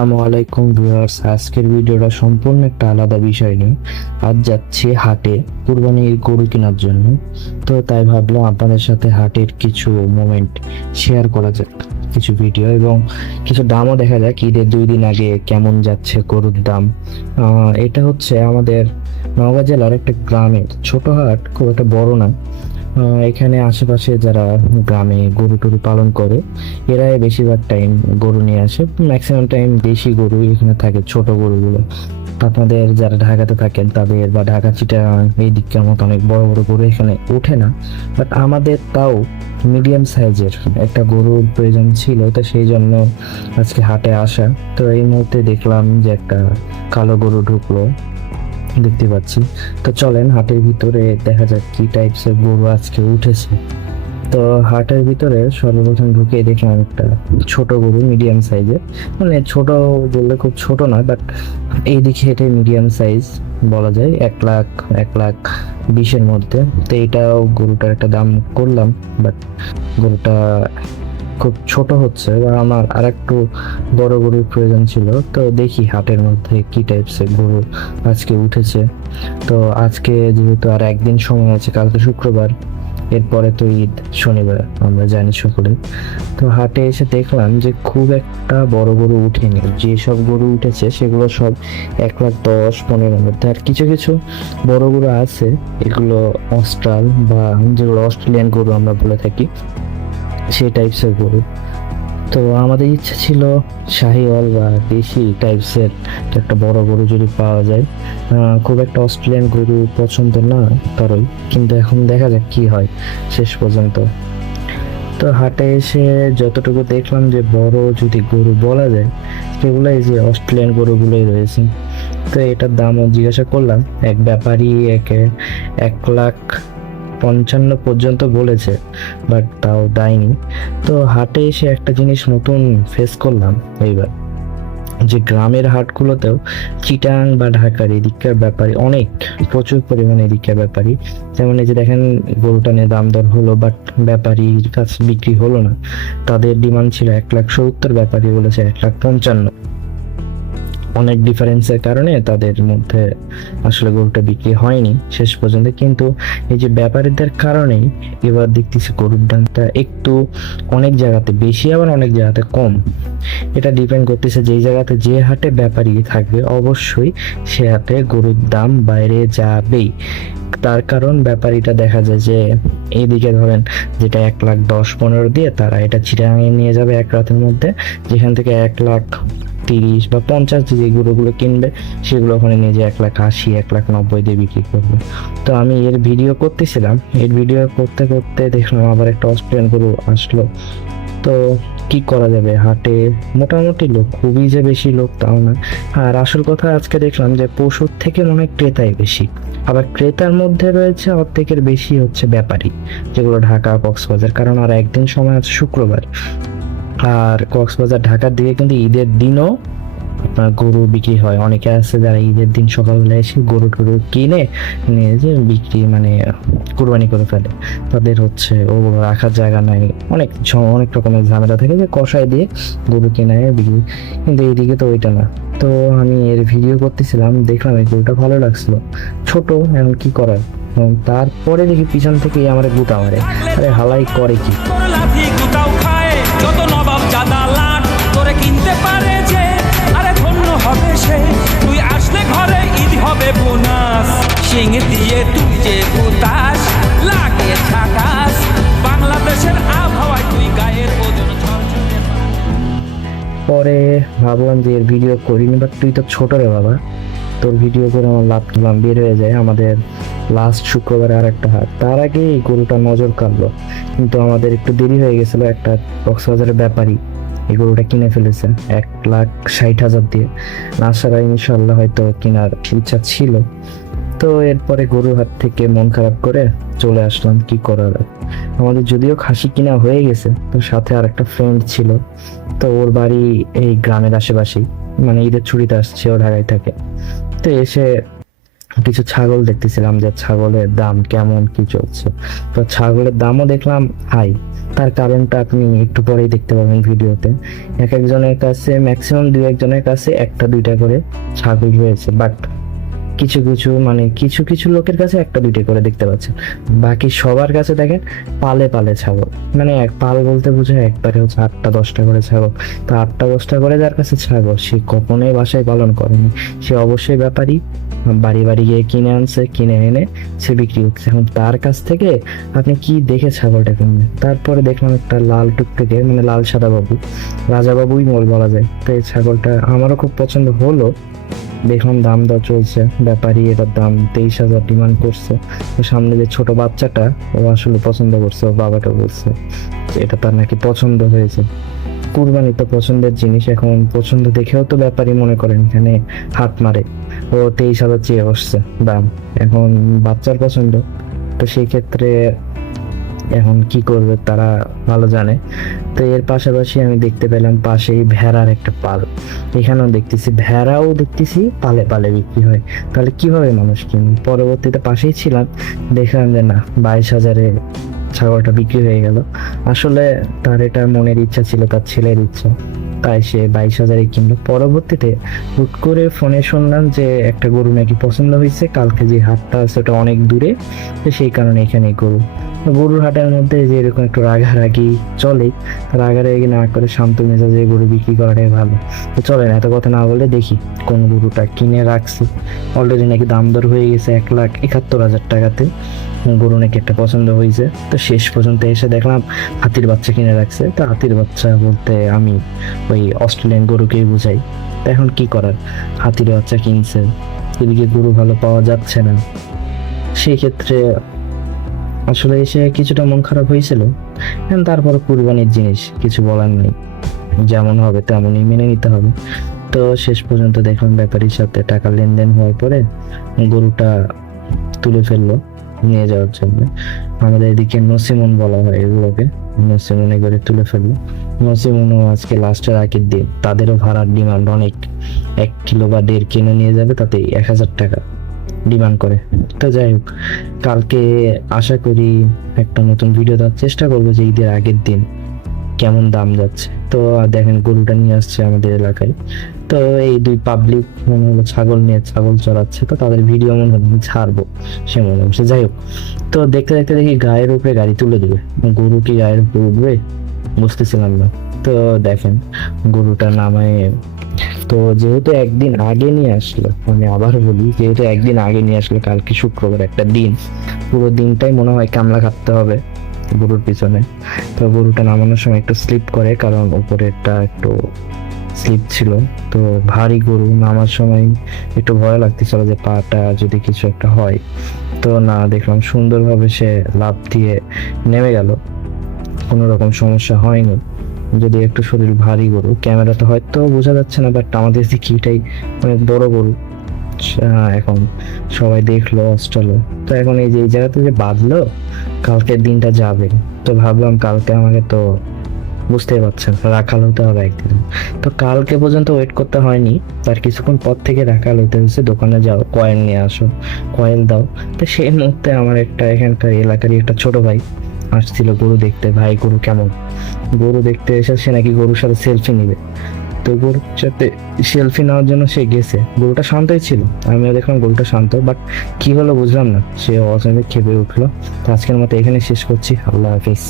আসসালামু আলাইকুম ভিউয়ার্স, আজকের ভিডিওটা সম্পূর্ণ একটা আলাদা বিষয় নিয়ে। আজ যাচ্ছি হাটে কুরবানির গরু কেনার জন্য। তো তাই ভাবলাম আপনাদের সাথে হাটের কিছু মোমেন্ট শেয়ার করা যাক, কিছু ভিডিও এবং কিছু দামও দেখা যাক ঈদের 2 দিন আগে কেমন যাচ্ছে গরুর দাম। এটা হচ্ছে আমাদের নওগাঁ জেলার একটা গ্রামের ছোট হাট, খুব একটা বড় না। এখানে আশেপাশে যারা গ্রামে গরু টরু পালন করে এরাই বেশিরভাগ টাইম গরু নিয়ে আসে। ম্যাক্সিমাম টাইম দেশি গরু এখানে থাকে, ছোট গরুগুলো। আপনাদের যারা ঢাকাতে থাকেন তাদের বা ঢাকা চিটাগাং এই দিককার মতো অনেক বড় বড় গরু এখানে ওঠে না। বাট আমাদের তাও মিডিয়াম সাইজের একটা গরুর প্রয়োজন ছিল, তো সেই জন্য আজকে হাটে আসা। তো এই মুহূর্তে দেখলাম যে একটা কালো গরু ঢুকলো, দেখতে পাচ্ছি। তো চলেন হাটের ভিতরে দেখা যাক কি টাইপস এর গরু আজকে উঠেছে। তো হাটের ভিতরে সর্বপ্রথম ঢুকে দেখলাম একটা ছোট গরু, মিডিয়াম সাইজের। মানে ছোট বললে খুব ছোট নয়, বাট এইদিকে এটা মিডিয়াম সাইজ বলা যায়। 1 লাখ 1,20,000 মধ্যে। তো এটাও গরুটার একটা দাম করলাম, বাট গরুটা খুব ছোট হচ্ছে বা আমার আর একটু বড় গরুর প্রয়োজন ছিল। তো দেখি হাটের মধ্যে কি টাইপসের গরু আজকে উঠেছে। তো আজকে যেহেতু আর একদিন সময় আছে, কাল তো শুক্রবার, এরপরে তো ঈদ শনিবার, আমরা জানি সকলে। তো হাটে এসে দেখলাম যে খুব একটা বড় গরু উঠেনি। যেসব গরু উঠেছে সেগুলো সব 1,10,15 মধ্যে। আর কিছু কিছু বড় গরু আছে, এগুলো অস্ট্রাল বা যেগুলো অস্ট্রেলিয়ান গরু আমরা বলে থাকি, সেই টাইপসের গরু। তো আমাদের ইচ্ছা ছিল শাহিওয়াল বা দেশি টাইপসের একটা বড় গরু যদি পাওয়া যায়। খুব একটা অস্ট্রেলিয়ান গরু পছন্দ না কারোই, কিন্তু এখন দেখা যাক কি হয় শেষ পর্যন্ত। তো হাটে এসে যতটুকু দেখলাম যে বড় যদি গরু বলা যায় সেগুলাই যে অস্ট্রেলিয়ান গরুগুলোই রয়েছে। তো এটার দামও জিজ্ঞাসা করলাম, এক ব্যাপারী একে 1,55,000 পর্যন্ত বলেছে, বাট তাও দেয়নি। তো হাটে এসে একটা জিনিস নতুন ফেস করলাম এইবার, যে গ্রামের হাটগুলোতেও চিটাং বা ঢাকার এদিককার ব্যাপারী অনেক, প্রচুর পরিমাণে এদিককার ব্যাপারী। যেমন এই যে দেখেন গরুটা নিয়ে দাম দর হলো, বাট ব্যাপারীর কাছে বিক্রি হলো না। তাদের ডিমান্ড ছিল 1,70,000, ব্যাপারী বলেছে 1,55,000। অনেক ডিফারেন্সের কারণে তাদের মধ্যে আসলে গরুটা বিক্রি হয়নি শেষ পর্যন্ত। কিন্তু এই যে ব্যাপারীদের কারণেই এবার দেখতেছি গরুর দামটা একটু অনেক জায়গাতে বেশি, আবার অনেক জায়গাতে কম। এটা ডিপেন্ড করতেছে যেই জায়গাতে যে হাটে ব্যাপারী থাকবে অবশ্যই সে হাটে গরুর দাম বাইরে যাবেই। তার কারণ ব্যাপারীটা দেখা যায় যে এইদিকে ধরেন যেটা 1,10,15 দিয়ে তারা এটা চিটাগাঙে নিয়ে যাবে এক রাতের মধ্যে, যেখান থেকে 1,30,000 বা 50 যে গরুগুলো কিনবে সেগুলো ওখানে নিয়ে যে 1,80,000 1,90,000 দিয়ে বিক্রি করবে। তো আমি এর ভিডিও করতেছিলাম, এর ভিডিও করতে করতে দেখলাম আবার একটা অস্ট্রেলিয়ান গরু আসলো। তো কি করা যাবে, হাটে মোটামুটি লোক, খুবই যে বেশি লোক তাও না। আর আসল কথা আজকে দেখলাম যে পশুর থেকে মনে হয় ক্রেতাই বেশি, আবার ক্রেতার মধ্যে রয়েছে অর্ধেকের বেশি হচ্ছে ব্যাপারী, যেগুলো ঢাকা কক্সবাজার। কারণ আর একদিন সময় আছে, শুক্রবার। আর কক্সবাজার ঢাকার দিকে কিন্তু ঈদের দিনও আপনার গরু বিক্রি হয়। অনেকে আছে যারা ঈদের দিন সকালবেলা এসে গরু টরু কিনে নিয়ে যে বিক্রি মানে কুরবানি করে ফেলে। তাদের হচ্ছে ও রাখার জায়গা নাই, অনেক রকমের ঝামেলা থাকে যে কষায় দিয়ে গরু কিনে বিক্রি। কিন্তু এইদিকে তো ওইটা না। তো আমি এর ভিডিও করতেছিলাম, দেখলাম এই গরুটা ভালো লাগছিল, ছোট, এখন কি করার। তারপরে দেখি পিছন থেকে আমার গুতা মারে, আরে হালাই করে কি। কিনতে পারে যে, আরে ধন্য হবে সে, তুই আসলে ঘরে ঈদ হবে বোনাস, সিং দিয়ে তুই যে উতাস লাগে ঝাকাস, বাংলাদেশের আবহাওয়ায় তুই গায়ের ওজন ঝরঝরে। পরে ভাবলাম যে এর ভিডিও করিনি, বাট তুই তো ছোট রে বাবা, তোর ভিডিও করে আমার লাভ বের হয়ে যায়। আমাদের লাস্ট শুক্রবারে আর একটা হাট, তার আগে এই গরুটা নজর কাড়লো, কিন্তু আমাদের একটু দেরি হয়ে গেছিল। একটা কক্সবাজারের ব্যাপারী এই গরুটা কিনে ফেলেছে 1,60,000 দিয়ে। আশারা ইনশাল্লাহ হয়তো কেনার ইচ্ছা ছিল। তো এরপরে গরু হাট থেকে মন খারাপ করে চলে আসলাম, কি করার। আমাদের যদিও খাসি কিনা হয়ে গেছে, তো সাথে আর একটা ফ্রেন্ড ছিল, তো ওর বাড়ি এই গ্রামের আশেপাশেই, মানে ঈদের ছুটিতে আসছে, ও ঢাকায় থাকে। তো এসে কিছু ছাগল দেখতেছিলাম যে ছাগলের দাম কেমন কি চলছে। তো ছাগলের দামও দেখলাম হাই। তার কারণটা আপনি একটু পরেই দেখতে পাবেন ভিডিওতে। এক একজনের কাছে ম্যাক্সিমাম দুই একজনের কাছে একটা দুইটা করে ছাগল রয়েছে, বাট কিছু কিছু মানে কিছু কিছু লোকের কাছে একটা দুইটা করে দেখতে পাচ্ছেন। বাকি সবার কাছে দেখেন পালে পালে ছাগল, মানে এক পাল বলতে বোঝায় একবারে হচ্ছে 8টা 10টা করে ছাগল। তো 8টা 10টা করে যার কাছে ছাগল সে কখনোই বাসায় পালন করেনি, সে অবশ্যই ব্যাপারী বাড়ি বাড়ি গিয়ে কিনে আনছে, কিনে এনে সে বিক্রি করছে। এখন তার কাছ থেকে আপনি কি দেখে ছাগলটা কিনবেন? তারপরে দেখলাম একটা লাল টুকটুকে মানে লাল সাদা বাবু, রাজা বাবুই বলা যায়। তো এই ছাগলটা আমারও খুব পছন্দ হলো। দেখলাম দাম দর চলছে, ব্যাপারী এটার দাম 23,000 ডিমান্ড করছে। তো সামনে যে ছোট বাচ্চাটা ও আসলে পছন্দ করছে, ও বাবাটা বলছে যে এটা তার নাকি পছন্দ হয়েছে। কুরবানি তো পছন্দের জিনিস, এখন পছন্দ দেখেও তো ব্যাপারী মনে করেন এখানে হাত মারে। ও 23,000 চেয়ে বসছে দাম, এখন বাচ্চার পছন্দ। তো সেই ক্ষেত্রে এখন কি করবে তারা ভালো জানে। তো এর পাশাপাশি আমি দেখতে পেলাম পাশেই ভেড়ার একটা পাল, এখানেও দেখতেছি ভেড়াও দেখতেছি পালে পালে বিক্রি হয়। তাহলে কিভাবে মানুষ কিনবে? পরবর্তীতে পাশেই ছিলাম, দেখলাম যে না 22,000-এ ছাগলটা বিক্রি হয়ে গেল। আসলে তার এটা মনের ইচ্ছা ছিল, তার ছেলের ইচ্ছা, তাই সে 22,000-এ কিনলো। পরবর্তীতে হুট করে ফোনে শুনলাম যে একটা গরু নাকি পছন্দ হয়েছে, কালকে যে হাটটা আছে ওটা অনেক দূরে, তো সেই কারণে এখানে গরুর হাটের মধ্যে যে এরকম একটু রাগারাগি চলে, রাগারাগি না করে শান্ত মেজাজে গরু বিক্রি করাটাই ভালো। তো চলেন এত কথা না বলে দেখি কোন গরুটা কিনে রাখছে। অলরেডি নাকি দাম দর হয়ে গেছে 1,71,000 টাকাতে। গরু নাকি একটা পছন্দ হয়েছে। তো শেষ পর্যন্ত এসে দেখলাম হাতির বাচ্চা কিনে রাখছে। তো হাতির বাচ্চা বলতে আমি ওই অস্ট্রেলিয়ান গরুকেই বুঝাই। তো এখন কি করার, হাতির বাচ্চা কিনছে, এদিকে গরু ভালো পাওয়া যাচ্ছে না। সেই ক্ষেত্রে আসলে এসে কিছুটা মন খারাপ হয়েছিল। তারপর কুরবানির জিনিস কিছু বলার নেই, যেমন হবে তেমনই মেনে নিতে হবে। তো শেষ পর্যন্ত দেখলাম ব্যাপারীর সাথে টাকা লেনদেন হওয়ার পরে গরুটা তুলে ফেললো নিয়ে যাওয়ার জন্য। আমাদের এদিকে নসিমন বলা হয় এগুলোকে, নসিমনে করে তুলে ফেললো। নসিমনও আজকে লাস্টের আগের দিন, তাদেরও ভাড়ার ডিমান্ড অনেক, 1 কিলো বা 1.5 কিলো নিয়ে যাবে, তাতে 1,000 টাকা ডিমান্ড করে। তো যাই হোক, কালকে আশা করি একটা নতুন ভিডিও দেওয়ার চেষ্টা করবো যে ঈদের আগের দিন কেমন দাম যাচ্ছে। তো দেখেন গরুটা নিয়ে আসছে আমাদের এলাকায়। তো এই দুই পাবলিক মনে হলো ছাগল নিয়ে ছাগল চড়াচ্ছে, তো তাদের ভিডিও মনে হলো ছাড়বো সে মনে হচ্ছে। যাই হোক, তো দেখতে দেখতে দেখি গায়ের উপরে গাড়ি তুলে দেবে। গরু কি গায়ের উপরে উঠবে বুঝতেছিলাম না। তো দেখেন গরুটা নামায়, তো যেহেতু একদিন আগে নিয়ে আসলো, আমি আবার বলি যেহেতু একদিন আগে নিয়ে আসলো, কালকে শুক্রবার একটা দিন, পুরো দিনটাই মনে হয় কামলা খাটতে হবে গরুর পিছনে। তো গরুটা নামানোর সময় একটু স্লিপ করে, কারণ উপরেরটা একটু স্লিপ ছিল। তো ভারী গরু, নামার সময় একটু ভয় লাগতেছিল যে পাটা যদি কিছু একটা হয়। তো না, দেখলাম সুন্দরভাবে সে লাফ দিয়ে নেমে গেল, কোনো রকম সমস্যা হয়নি। যদি একটু শরীর ভারী গরু, ক্যামেরাতে হয়তো বোঝা যাচ্ছে না, বাট আমাদের দিকে এটাই অনেক বড় গরু। এখন সবাই দেখলো অস্ট্রেলো। তো এখন এই যে এই জায়গাতে যে বাঁধলো, কালকের দিনটা যাবে। তো ভাবলাম কালকে আমাকে তো বুঝতেই পারছেন রাখাল হতে হবে একদিন। তো কালকে পর্যন্ত ওয়েট করতে হয়নি, তার কিছুক্ষণ পর থেকে রাখাল হতে হয়েছে। দোকানে যাও, কয়েল নিয়ে আসো, কয়েল দাও। তো সেই মুহূর্তে আমার একটা এখানকার এলাকারই একটা ছোট ভাই আসছিল গরু দেখতে। ভাই গরু কেমন? গরু দেখতে এসে সে নাকি গরুর সাথে সেলফি নিবে। তো গরুর সাথে সেলফি নেওয়ার জন্য সে গেছে। গরুটা শান্তই ছিল, আমিও দেখলাম গরুটা শান্ত, বাট কি হলো বুঝলাম না, সে অজান্তে খেপে উঠলো। তো আজকের মতো এখানে শেষ করছি, আল্লাহ হাফিজ।